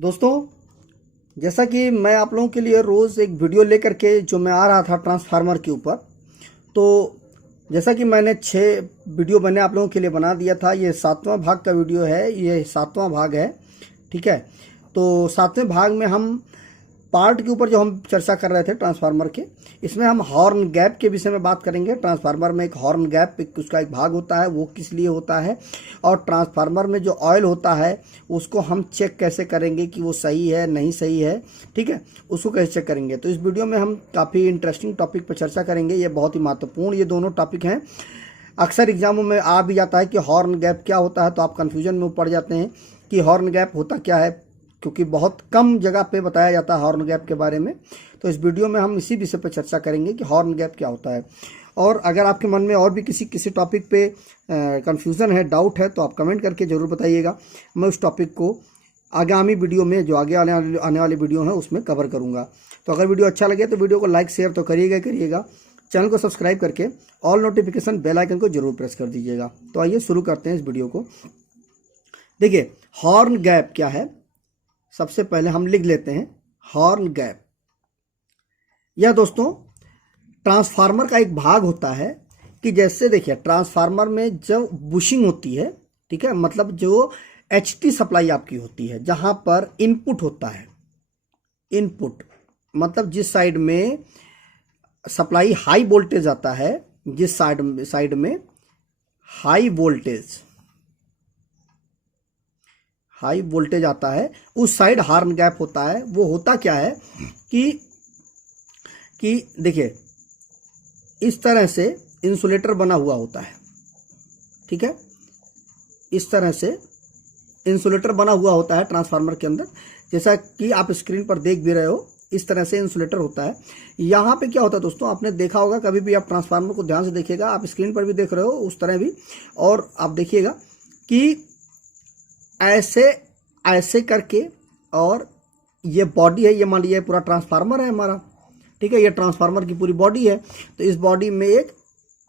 दोस्तों, जैसा कि मैं आप लोगों के लिए रोज़ एक वीडियो लेकर के जो मैं आ रहा था ट्रांसफार्मर के ऊपर, तो जैसा कि मैंने 6 वीडियो मैंने आप लोगों के लिए बना दिया था। ये 7वां भाग का वीडियो है, ये 7वां भाग है। ठीक है, तो 7वें भाग में हम पार्ट के ऊपर जो हम चर्चा कर रहे थे ट्रांसफार्मर के, इसमें हम हॉर्न गैप के विषय में बात करेंगे। ट्रांसफार्मर में एक हॉर्न गैप उसका एक भाग होता है, वो किस लिए होता है, और ट्रांसफार्मर में जो ऑयल होता है उसको हम चेक कैसे करेंगे कि वो सही है नहीं सही है। ठीक है, उसको कैसे चेक करेंगे। तो इस वीडियो में हम काफ़ी इंटरेस्टिंग टॉपिक पर चर्चा करेंगे। ये बहुत ही महत्वपूर्ण ये दोनों टॉपिक हैं। अक्सर एग्जामों में आ भी जाता है कि हॉर्न गैप क्या होता है, तो आप कन्फ्यूजन में पड़ जाते हैं कि हॉर्न गैप होता क्या है, क्योंकि बहुत कम जगह पे बताया जाता है हॉर्न गैप के बारे में। तो इस वीडियो में हम इसी विषय पर चर्चा करेंगे कि हॉर्न गैप क्या होता है। और अगर आपके मन में और भी किसी टॉपिक पे कन्फ्यूज़न है, डाउट है, तो आप कमेंट करके ज़रूर बताइएगा। मैं उस टॉपिक को आगामी वीडियो में, जो आगे आने वाले वीडियो हैं, उसमें कवर करूँगा। तो अगर वीडियो अच्छा लगे तो वीडियो को लाइक शेयर तो करिएगा। चैनल को सब्सक्राइब करके ऑल नोटिफिकेशन बेल आइकन को जरूर प्रेस कर दीजिएगा। तो आइए शुरू करते हैं इस वीडियो को। देखिए, हॉर्न गैप क्या है, सबसे पहले हम लिख लेते हैं हॉर्न गैप। यह दोस्तों ट्रांसफार्मर का एक भाग होता है कि जैसे देखिए ट्रांसफार्मर में जब बुशिंग होती है, ठीक है, मतलब जो एचटी सप्लाई आपकी होती है, जहां पर इनपुट होता है, इनपुट मतलब जिस साइड में सप्लाई हाई वोल्टेज आता है, जिस साइड में हाई वोल्टेज आता है, उस साइड हॉर्न गैप होता है। वो होता क्या है कि देखिए इस तरह से इंसुलेटर बना हुआ होता है। ठीक है, इस तरह से इंसुलेटर बना हुआ होता है ट्रांसफार्मर के अंदर, जैसा कि आप स्क्रीन पर देख भी रहे हो। इस तरह से इंसुलेटर होता है। यहाँ पे क्या होता है दोस्तों, आपने देखा होगा, कभी भी आप ट्रांसफार्मर को ध्यान से देखिएगा, आप स्क्रीन पर भी देख रहे हो उस तरह भी, और आप देखिएगा कि ऐसे करके, और ये बॉडी है, ये मान लीजिए पूरा ट्रांसफार्मर है हमारा। ठीक है, ये ट्रांसफार्मर की पूरी बॉडी है। तो इस बॉडी में एक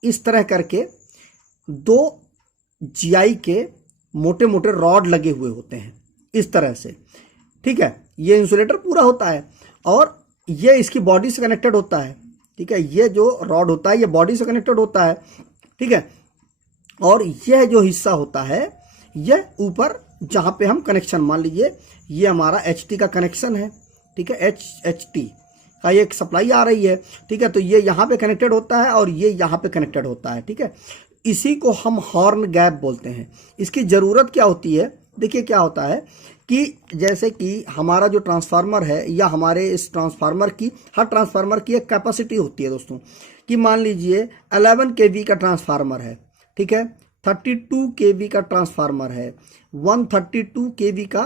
इस तरह करके 2 जीआई के मोटे मोटे रॉड लगे हुए होते हैं, इस तरह से। ठीक है, ये इंसुलेटर पूरा होता है और ये इसकी बॉडी से कनेक्टेड होता है। ठीक है, ये जो रॉड होता है ये बॉडी से कनेक्टेड होता है। ठीक है, और यह जो हिस्सा होता है, यह ऊपर जहां पे हम कनेक्शन, मान लीजिए ये हमारा एचटी का कनेक्शन है। ठीक है, एचटी का ये सप्लाई आ रही है। ठीक है, तो ये यहाँ पे कनेक्टेड होता है और ये यहाँ पे कनेक्टेड होता है। ठीक है, इसी को हम हॉर्न गैप बोलते हैं। इसकी ज़रूरत क्या होती है, देखिए क्या होता है कि जैसे कि हमारा जो ट्रांसफार्मर है, या हमारे इस ट्रांसफार्मर की, हर ट्रांसफार्मर की एक कैपेसिटी होती है दोस्तों, कि मान लीजिए 11 केवी का ट्रांसफार्मर है। ठीक है, 32 केवी का ट्रांसफार्मर है, 132 केवी का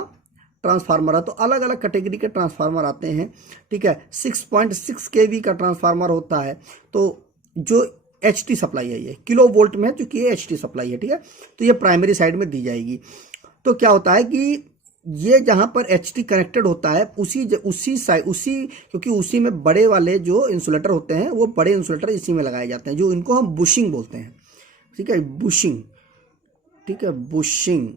ट्रांसफार्मर है। तो अलग अलग कैटेगरी के ट्रांसफार्मर आते हैं। ठीक है, 6.6 केवी का ट्रांसफार्मर होता है। तो जो एचटी सप्लाई है, ये किलो वोल्ट में है, क्योंकि ये एचटी सप्लाई है। ठीक है, तो ये प्राइमरी साइड में दी जाएगी। तो क्या होता है कि ये जहां पर एचटी कनेक्टेड होता है, क्योंकि उसी में बड़े वाले जो इंसुलेटर होते हैं, वो बड़े इंसुलेटर इसी में लगाए जाते हैं, जो इनको हम बुशिंग बोलते हैं। ठीक है, बुशिंग। ठीक है, बुशिंग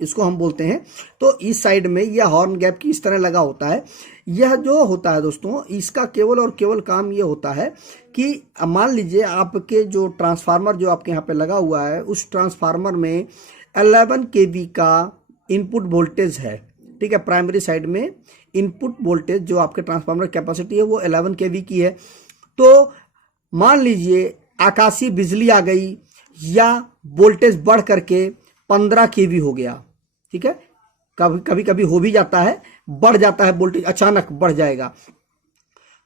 इसको हम बोलते हैं। तो इस साइड में यह हॉर्न गैप की इस तरह लगा होता है। यह जो होता है दोस्तों, इसका केवल और केवल काम यह होता है कि मान लीजिए आपके जो ट्रांसफार्मर जो आपके यहाँ पे लगा हुआ है, उस ट्रांसफार्मर में 11 केवी का इनपुट वोल्टेज है। ठीक है, प्राइमरी साइड में इनपुट वोल्टेज जो आपके ट्रांसफार्मर कैपेसिटी है वो 11 केवी की है। तो मान लीजिए आकाशीय बिजली आ गई, या वोल्टेज बढ़ करके 15 केवी हो गया। ठीक है, कभी कभी हो भी जाता है, बढ़ जाता है वोल्टेज, अचानक बढ़ जाएगा,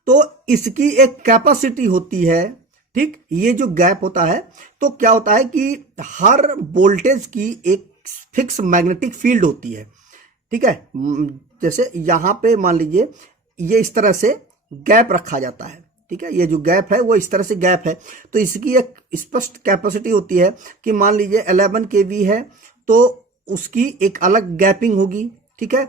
तो इसकी एक कैपेसिटी होती है। ठीक, ये जो गैप होता है, तो क्या होता है कि हर वोल्टेज की एक फिक्स मैग्नेटिक फील्ड होती है। ठीक है, जैसे यहां पे मान लीजिए ये इस तरह से गैप रखा जाता है। ठीक है, ये जो गैप है वो इस तरह से गैप है, तो इसकी एक स्पष्ट कैपेसिटी होती है कि मान लीजिए 11 केवी है, तो उसकी एक अलग गैपिंग होगी। ठीक है,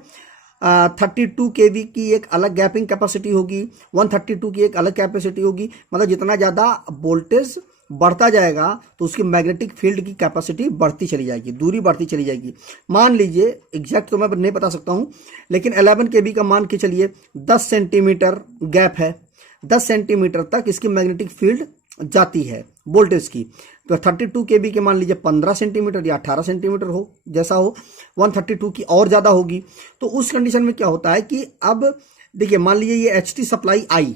32 केवी की एक अलग गैपिंग कैपेसिटी होगी, 132 की एक अलग कैपेसिटी होगी। मतलब जितना ज़्यादा वोल्टेज बढ़ता जाएगा तो उसकी मैग्नेटिक फील्ड की कैपेसिटी बढ़ती चली जाएगी, दूरी बढ़ती चली जाएगी। मान लीजिए एग्जैक्ट तो मैं नहीं बता सकता हूँ, लेकिन 11 kV का मान के चलिए 10 सेंटीमीटर गैप है, 10 सेंटीमीटर तक इसकी मैग्नेटिक फील्ड जाती है वोल्टेज की। तो 32 kV के मान लीजिए 15 सेंटीमीटर या 18 सेंटीमीटर हो, जैसा हो, 132 की और ज़्यादा होगी। तो उस कंडीशन में क्या होता है कि अब देखिए मान लीजिए ये HT सप्लाई आई,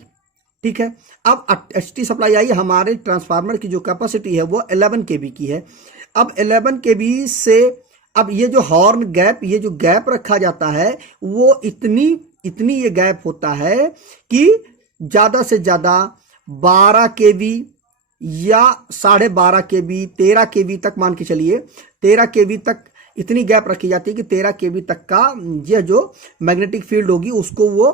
ठीक है। अब HT सप्लाई आई, हमारे ट्रांसफार्मर की जो कैपेसिटी है वो 11 kV की है। अब 11 kV से अब ये जो हॉर्न गैप, ये जो गैप रखा जाता है वो इतनी ये गैप होता है कि ज़्यादा से ज़्यादा 12 kV या 12.5 kV, 13 kV तक मान के चलिए, 13 kV तक इतनी गैप रखी जाती है कि 13 kV तक का यह जो मैग्नेटिक फील्ड होगी उसको वो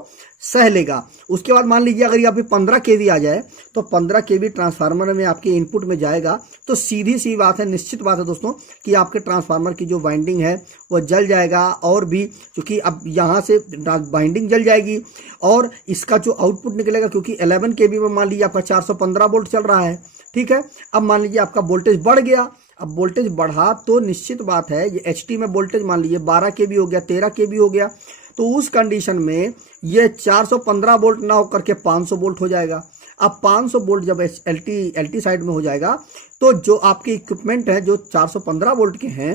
सह लेगा। उसके बाद मान लीजिए अगर यहाँ पे 15 kV आ जाए तो 15 kV ट्रांसफार्मर में आपके इनपुट में जाएगा तो सीधी सी बात है, निश्चित बात है दोस्तों कि आपके ट्रांसफार्मर की जो वाइंडिंग है वो जल जाएगा। और भी क्योंकि अब यहाँ से वाइंडिंग जल जाएगी और इसका जो आउटपुट निकलेगा, क्योंकि 11 kV में मान लीजिए आपका 415 वोल्ट चल रहा है, ठीक है। अब मान लीजिए आपका वोल्टेज बढ़ गया, अब वोल्टेज बढ़ा तो निश्चित बात है ये HT में वोल्टेज मान लीजिए 12 kV हो गया, 13 kV हो गया, तो उस कंडीशन में ये 415 वोल्ट ना होकर के 500 वोल्ट हो जाएगा। अब 500 वोल्ट जब LT साइड में हो जाएगा तो जो आपके इक्विपमेंट हैं जो 415 वोल्ट के हैं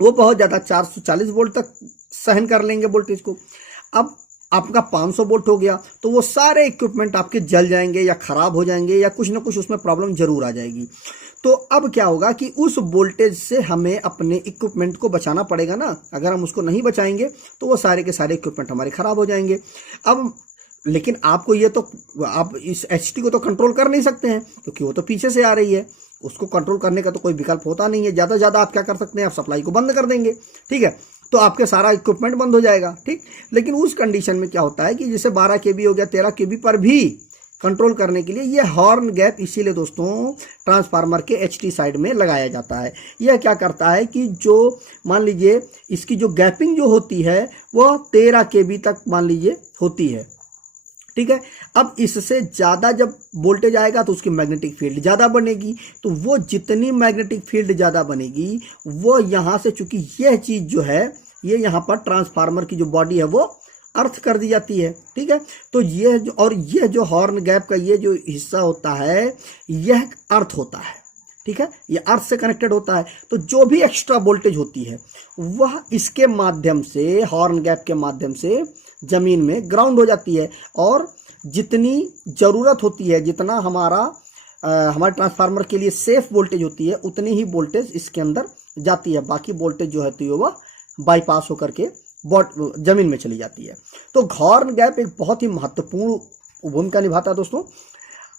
वो बहुत ज़्यादा 440 वोल्ट तक सहन कर लेंगे वोल्टेज को। अब आपका 500 वोल्ट हो गया तो वो सारे इक्विपमेंट आपके जल जाएंगे या ख़राब हो जाएंगे या कुछ ना कुछ उसमें प्रॉब्लम जरूर आ जाएगी। तो अब क्या होगा कि उस वोल्टेज से हमें अपने इक्विपमेंट को बचाना पड़ेगा ना। अगर हम उसको नहीं बचाएंगे तो वो सारे के सारे इक्विपमेंट हमारे ख़राब हो जाएंगे। अब लेकिन आपको ये तो, आप इस HT को तो कंट्रोल कर नहीं सकते हैं क्योंकि वो तो पीछे से आ रही है, उसको कंट्रोल करने का तो कोई विकल्प होता नहीं है। ज़्यादा से ज़्यादा आप क्या कर सकते हैं, आप सप्लाई को बंद कर देंगे, ठीक है, तो आपके सारा इक्विपमेंट बंद हो जाएगा, ठीक। लेकिन उस कंडीशन में क्या होता है कि जैसे 12 kV हो गया, 13 kV पर भी कंट्रोल करने के लिए ये हॉर्न गैप इसीलिए दोस्तों ट्रांसफार्मर के HT साइड में लगाया जाता है। यह क्या करता है कि जो मान लीजिए इसकी जो गैपिंग जो होती है वो 13 kV तक मान लीजिए होती है, ठीक है। अब इससे ज़्यादा जब वोल्टेज आएगा तो उसकी मैग्नेटिक फील्ड ज़्यादा बनेगी, तो वो जितनी मैग्नेटिक फील्ड ज़्यादा बनेगी वो यहाँ से, चूंकि यह चीज़ जो है ये यहाँ पर ट्रांसफार्मर की जो बॉडी है वो अर्थ कर दी जाती है, ठीक है। तो यह जो हॉर्न गैप का ये जो हिस्सा होता है यह अर्थ होता है, ठीक है, ये अर्थ से कनेक्टेड होता है। तो जो भी एक्स्ट्रा वोल्टेज होती है वह इसके माध्यम से, हॉर्न गैप के माध्यम से जमीन में ग्राउंड हो जाती है और जितनी ज़रूरत होती है, जितना हमारे ट्रांसफार्मर के लिए सेफ वोल्टेज होती है उतनी ही वोल्टेज इसके अंदर जाती है। बाकी वोल्टेज जो है तो वह बाईपास होकर के जमीन में चली जाती है। तो हॉर्न गैप एक बहुत ही महत्वपूर्ण भूमिका निभाता है दोस्तों।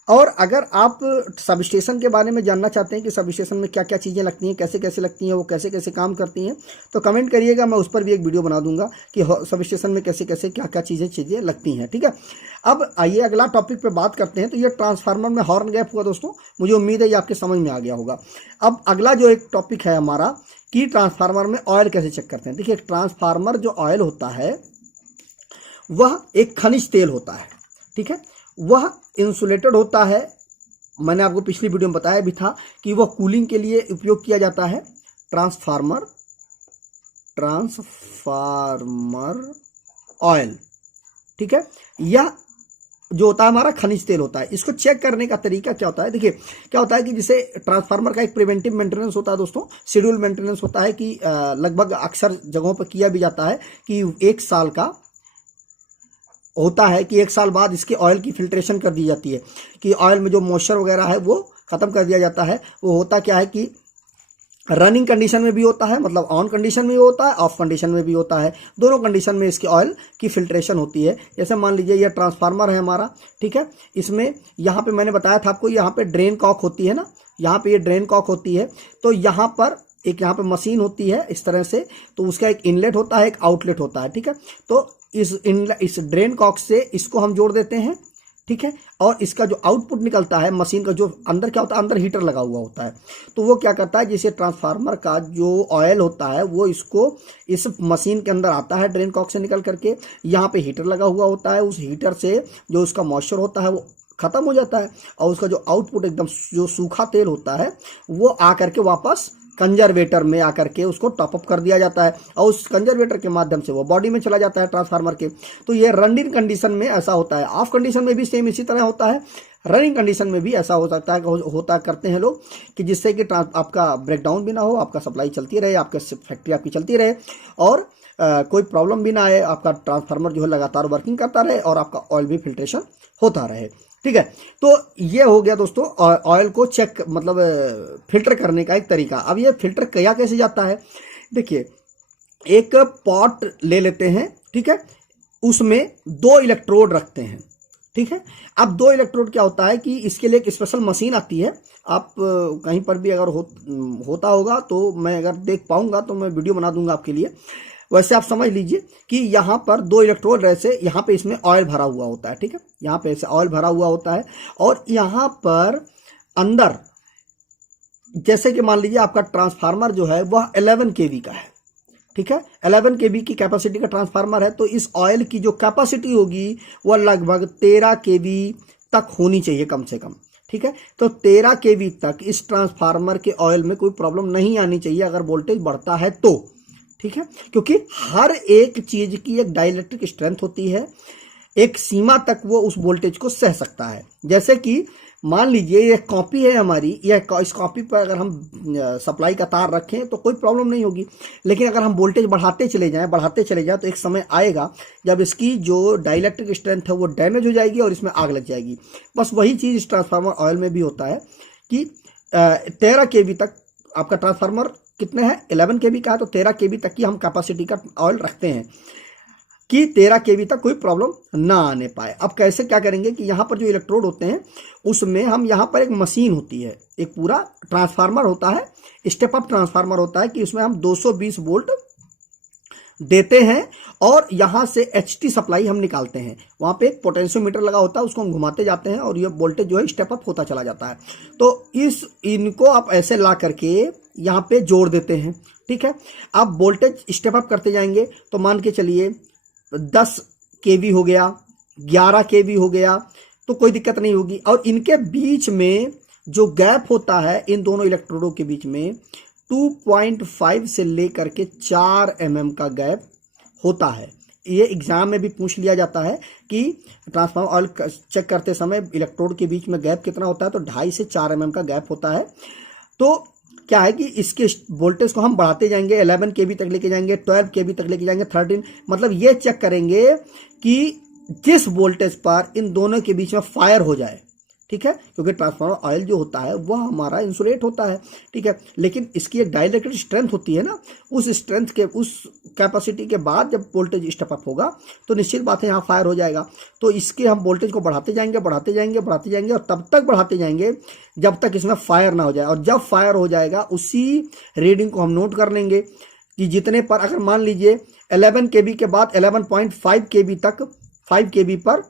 और अगर आप सब स्टेशन के बारे में जानना चाहते हैं कि सब स्टेशन में क्या क्या चीज़ें लगती हैं, कैसे कैसे लगती हैं, वो कैसे कैसे काम करती हैं, तो कमेंट करिएगा, मैं उस पर भी एक वीडियो बना दूंगा कि सब स्टेशन में कैसे कैसे क्या क्या चीज़ें लगती हैं, ठीक है। अब आइए अगला टॉपिक पे बात करते हैं। तो ये ट्रांसफार्मर में हॉर्न गैप हुआ दोस्तों, मुझे उम्मीद है ये आपके समझ में आ गया होगा। अब अगला जो एक टॉपिक है हमारा कि ट्रांसफार्मर में ऑयल कैसे चेक करते हैं। देखिए ट्रांसफार्मर जो ऑयल होता है वह एक खनिज तेल होता है, ठीक है, वह इंसुलेटेड होता है। मैंने आपको पिछली वीडियो में बताया भी था कि वह कूलिंग के लिए उपयोग किया जाता है। ट्रांसफार्मर ऑयल, ठीक है, यह जो होता है हमारा खनिज तेल होता है। इसको चेक करने का तरीका क्या होता है, देखिए क्या होता है कि जैसे ट्रांसफार्मर का एक प्रिवेंटिव मेंटेनेंस होता है दोस्तों, शेड्यूल मेंटेनेंस होता है कि लगभग अक्सर जगहों पर किया भी जाता है कि 1 साल का होता है कि 1 साल बाद इसके ऑयल की फिल्ट्रेशन कर दी जाती है कि ऑयल में जो मॉइस्चर वगैरह है वो ख़त्म कर दिया जाता है। वो होता क्या है कि रनिंग कंडीशन में भी होता है, मतलब ऑन कंडीशन में भी होता है, ऑफ कंडीशन में भी होता है, दोनों कंडीशन में इसके ऑयल की फिल्ट्रेशन होती है। जैसे मान लीजिए ये ट्रांसफार्मर है हमारा, ठीक है, इसमें यहाँ पे मैंने बताया था आपको, यहाँ पे ड्रेन कॉक होती है ना, यहाँ पे ये ड्रेन कॉक होती है। तो यहाँ पर एक यहाँ पे मशीन होती है इस तरह से, तो उसका एक इनलेट होता है, एक आउटलेट होता है, ठीक है। तो इस ड्रेन कॉक से इसको हम जोड़ देते हैं, ठीक है, और इसका जो आउटपुट निकलता है मशीन का, जो अंदर क्या होता है, अंदर हीटर लगा हुआ होता है, तो वो क्या करता है, जैसे ट्रांसफार्मर का जो ऑयल होता है वो इसको इस मशीन के अंदर आता है ड्रेन कॉक से निकल करके, यहाँ पे हीटर लगा हुआ होता है, उस हीटर से जो उसका मॉइस्चर होता है वो खत्म हो जाता है और उसका जो आउटपुट एकदम जो सूखा तेल होता है वो आकर के वापस कंजर्वेटर में आकर के उसको टॉपअप कर दिया जाता है और उस कंजर्वेटर के माध्यम से वो बॉडी में चला जाता है ट्रांसफार्मर के। तो ये रनिंग कंडीशन में ऐसा होता है, ऑफ कंडीशन में भी सेम इसी तरह होता है, रनिंग कंडीशन में भी ऐसा हो सकता है, होता करते हैं लोग कि जिससे कि आपका ब्रेकडाउन भी ना हो, आपका सप्लाई चलती रहे, आपका फैक्ट्री आपकी चलती रहे और कोई प्रॉब्लम भी ना आए, आपका ट्रांसफार्मर जो है लगातार वर्किंग करता रहे और आपका ऑयल भी फिल्ट्रेशन होता रहे। ठीक है, तो ये हो गया दोस्तों ऑयल को चेक मतलब फिल्टर करने का एक तरीका। अब ये फिल्टर किया कैसे जाता है, देखिए एक पॉट ले लेते हैं, ठीक है, उसमें 2 इलेक्ट्रोड रखते हैं, ठीक है। अब 2 इलेक्ट्रोड क्या होता है कि इसके लिए एक स्पेशल मशीन आती है, आप कहीं पर भी अगर होता होगा तो मैं अगर देख पाऊंगा तो मैं वीडियो बना दूंगा आपके लिए। वैसे आप समझ लीजिए कि यहाँ पर 2 इलेक्ट्रोड ऐसे, यहाँ पे इसमें ऑयल भरा हुआ होता है, ठीक है, यहाँ पे ऐसे ऑयल भरा हुआ होता है और यहाँ पर अंदर जैसे कि मान लीजिए आपका ट्रांसफार्मर जो है वह 11 kV का है, ठीक है, 11 kV की कैपेसिटी का ट्रांसफार्मर है। तो इस ऑयल की जो कैपेसिटी होगी वह लगभग 13 kV तक होनी चाहिए कम से कम, ठीक है। तो 13 kV तक इस ट्रांसफार्मर के ऑयल में कोई प्रॉब्लम नहीं आनी चाहिए अगर वोल्टेज बढ़ता है तो, ठीक है, क्योंकि हर एक चीज की एक डाइलेक्ट्रिक स्ट्रेंथ होती है, एक सीमा तक वो उस वोल्टेज को सह सकता है। जैसे कि मान लीजिए ये कॉपी है हमारी, इस कॉपी पर अगर हम सप्लाई का तार रखें तो कोई प्रॉब्लम नहीं होगी, लेकिन अगर हम वोल्टेज बढ़ाते चले जाएं तो एक समय आएगा जब इसकी जो डाइलेक्ट्रिक स्ट्रेंथ है वो डैमेज हो जाएगी और इसमें आग लग जाएगी। बस वही चीज़ इस ट्रांसफार्मर ऑयल में भी होता है कि 13 kV तक आपका ट्रांसफार्मर कितने हैं, 11 kV का है, तो 13 kV तक की हम कैपेसिटी का ऑयल रखते हैं कि 13 kV तक कोई प्रॉब्लम ना आने पाए। अब कैसे क्या करेंगे कि यहाँ पर जो इलेक्ट्रोड होते हैं उसमें हम यहाँ पर एक मशीन होती है, एक पूरा ट्रांसफार्मर होता है, स्टेप अप ट्रांसफार्मर होता है कि उसमें हम 220 वोल्ट देते हैं और यहाँ से HT सप्लाई हम निकालते हैं। वहाँ पे एक पोटेंशियोमीटर लगा होता है, उसको हम घुमाते जाते हैं और ये वोल्टेज जो है स्टेप अप होता चला जाता है। तो इनको आप ऐसे ला करके यहाँ पे जोड़ देते हैं, ठीक है। अब वोल्टेज स्टेप अप करते जाएंगे तो मान के चलिए 10 kV हो गया, 11 kV हो गया, तो कोई दिक्कत नहीं होगी। और इनके बीच में जो गैप होता है इन दोनों इलेक्ट्रोडों के बीच में 2.5 से लेकर के 4 mm का गैप होता है। ये एग्जाम में भी पूछ लिया जाता है कि ट्रांसफार्मर ऑयल चेक करते समय इलेक्ट्रोड के बीच में गैप कितना होता है, तो 2.5 से 4 mm का गैप होता है। तो क्या है कि इसके वोल्टेज को हम बढ़ाते जाएंगे, 11 kV तक लेके जाएंगे, 12 kV तक लेके जाएंगे, 13, मतलब ये चेक करेंगे कि जिस वोल्टेज पर इन दोनों के बीच में फायर हो जाए, ठीक है, क्योंकि ट्रांसफार्मर ऑयल जो होता है वह हमारा इंसुलेट होता है, ठीक है, लेकिन इसकी एक डाइलेक्ट्रिक स्ट्रेंथ होती है ना, उस स्ट्रेंथ के उस कैपेसिटी के बाद जब वोल्टेज स्टेप अप होगा तो निश्चित बात है यहाँ फायर हो जाएगा। तो इसके हम वोल्टेज को बढ़ाते जाएंगे और तब तक बढ़ाते जाएंगे जब तक इसमें फायर ना हो जाए, और जब फायर हो जाएगा उसी रीडिंग को हम नोट कर लेंगे कि जितने पर, अगर मान लीजिए 11 kV के बाद 11.5 kV तक 5 kV पर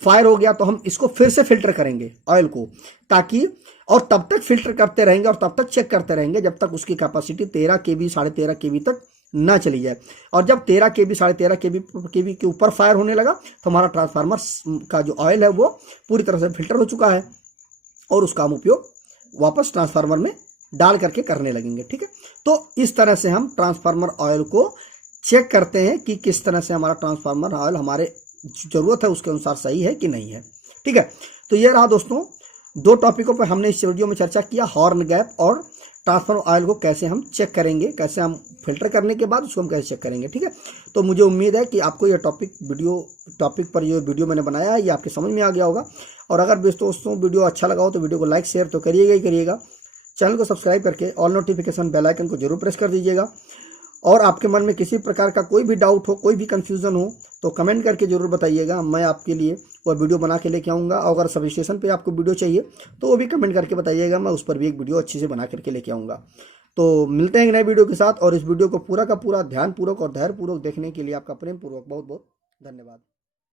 फायर हो गया तो हम इसको फिर से फिल्टर करेंगे ऑयल को, ताकि, और तब तक फिल्टर करते रहेंगे और तब तक चेक करते रहेंगे जब तक उसकी कैपेसिटी 13 kV 13.5 kV तक ना चली जाए। और जब 13 kV 13.5 kV के ऊपर फायर होने लगा तो हमारा ट्रांसफार्मर का जो ऑयल है वो पूरी तरह से फिल्टर हो चुका है और उसका हम उपयोग वापस ट्रांसफार्मर में डाल करके करने लगेंगे, ठीक है। तो इस तरह से हम ट्रांसफार्मर ऑयल को चेक करते हैं कि किस तरह से हमारा ट्रांसफार्मर ऑयल हमारे जरूरत है उसके अनुसार सही है कि नहीं है, ठीक है। तो ये रहा दोस्तों 2 टॉपिकों पर हमने इस वीडियो में चर्चा किया, हॉर्न गैप और ट्रांसफार्मर ऑयल को कैसे हम चेक करेंगे, कैसे हम फिल्टर करने के बाद उसको हम कैसे चेक करेंगे, ठीक है। तो मुझे उम्मीद है कि आपको ये टॉपिक पर जो वीडियो मैंने बनाया है ये आपके समझ में आ गया होगा। और अगर दोस्तों वीडियो अच्छा लगा हो तो वीडियो को लाइक शेयर तो करिएगा ही करिएगा, चैनल को सब्सक्राइब करके ऑल नोटिफिकेशन बेल आइकन को जरूर प्रेस कर दीजिएगा। और आपके मन में किसी प्रकार का कोई भी डाउट हो, कोई भी कंफ्यूजन हो तो कमेंट करके जरूर बताइएगा, मैं आपके लिए वो वीडियो बना के लेके आऊँगा। और अगर सब स्टेशन पे आपको वीडियो चाहिए तो वो भी कमेंट करके बताइएगा, मैं उस पर भी एक वीडियो अच्छी से बना करके लेके आऊँगा। तो मिलते हैं एक नए वीडियो के साथ, और इस वीडियो को पूरा का पूरा ध्यानपूर्वक और धैर्यपूर्वक देखने के लिए आपका प्रेम पूर्वक बहुत बहुत धन्यवाद।